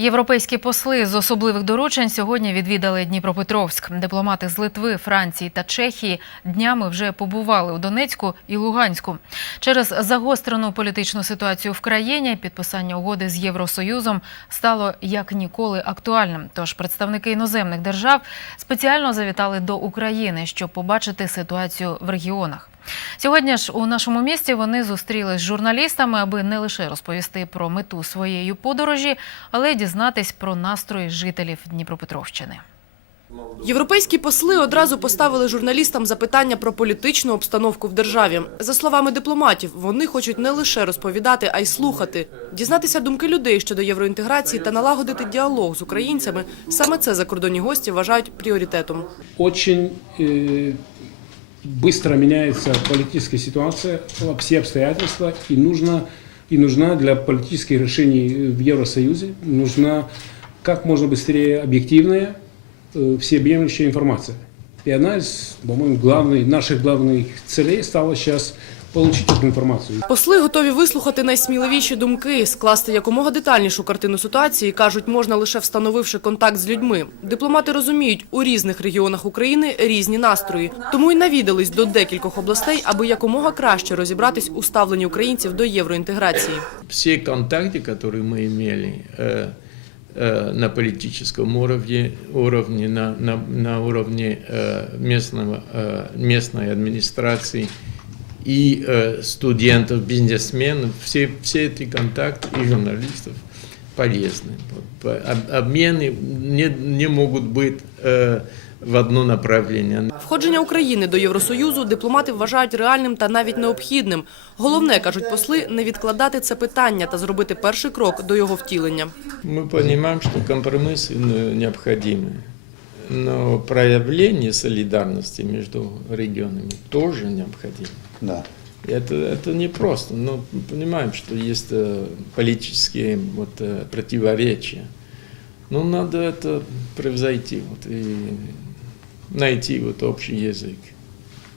Європейські посли з особливих доручень сьогодні відвідали Дніпропетровськ. Дипломати з Литви, Франції та Чехії днями вже побували у Донецьку і Луганську. Через загострену політичну ситуацію в країні підписання угоди з Євросоюзом стало як ніколи актуальним. Тож представники іноземних держав спеціально завітали до України, щоб побачити ситуацію в регіонах. Сьогодні ж у нашому місті вони зустрілись з журналістами, аби не лише розповісти про мету своєї подорожі, але й дізнатись про настрої жителів Дніпропетровщини. Європейські посли одразу поставили журналістам запитання про політичну обстановку в державі. За словами дипломатів, вони хочуть не лише розповідати, а й слухати, дізнатися думки людей щодо євроінтеграції та налагодити діалог з українцями. Саме це закордонні гості вважають пріоритетом. Очень э, быстро меняется политическая ситуация, все обстоятельства, и нужно и нужна для политических решений в Евросоюзе нужна как можно быстрее объективная, э, всеобъемлющая информация. И одна из, по-моему, главных, наших главных целей стала сейчас получить эту информацию. Посли готові вислухати найсміливіші думки, скласти якомога детальнішу картину ситуації, кажуть, можна лише встановивши контакт з людьми. Дипломати розуміють, у різних регіонах України різні настрої, тому й навідались до декількох областей, аби якомога краще розібратись у ставленні українців до євроінтеграції. все контакты, которые мы имели э, э, на политическом уровне, уровне на, на, на уровне э, местного, э, местной администрации и э, студентов, бизнесменов, все, все эти контакты и журналистов полезны. Вот, по- об- обмены не, не могут быть э, в одно направление. Входження України до Євросоюзу дипломати вважають реальним та навіть необхідним. Головне, кажуть посли, не відкладати це питання та зробити перший крок до його втілення. Мы понимаем, что компромиссы ну, необходимы, Но проявление солидарности между регионами тоже необходимо. Да. Это, это не просто, но мы понимаем, что есть э, политические вот, э, противоречия. Но надо это превзойти вот, и найти вот общий язык.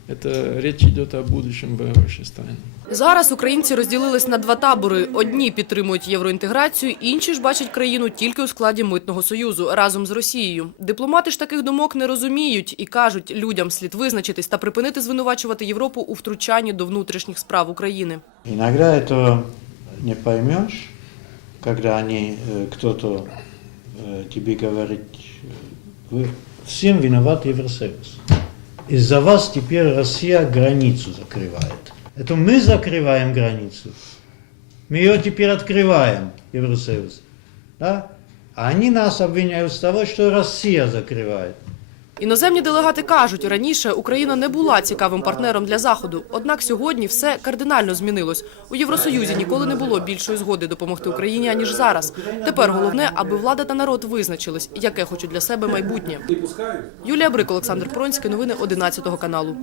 Это речь идет о будущем вашей страны. Зараз українці розділились на два табори. Одні підтримують євроінтеграцію, інші ж бачать країну тільки у складі митного союзу разом з Росією. Дипломати ж таких думок не розуміють і кажуть, людям слід визначитись та припинити звинувачувати Європу у втручанні до внутрішніх справ України. Иногда этого не поймешь, когда они, э, кто-то э, тебе говорит, э, вы всем виноват Евросоюз. Из-за вас теперь Россия границу закрывает. Это мы закрываем границу. Мы ее теперь открываем, Евросоюз. Да? А они нас обвиняют с того, что Россия закрывает. Іноземні делегати кажуть, раніше Україна не була цікавим партнером для Заходу. Однак сьогодні все кардинально змінилось. У Євросоюзі ніколи не було більшої згоди допомогти Україні, аніж зараз. Тепер головне, аби влада та народ визначились, яке хочуть для себе майбутнє. Юлія Брик, Олександр Пронський. Новини 11 каналу.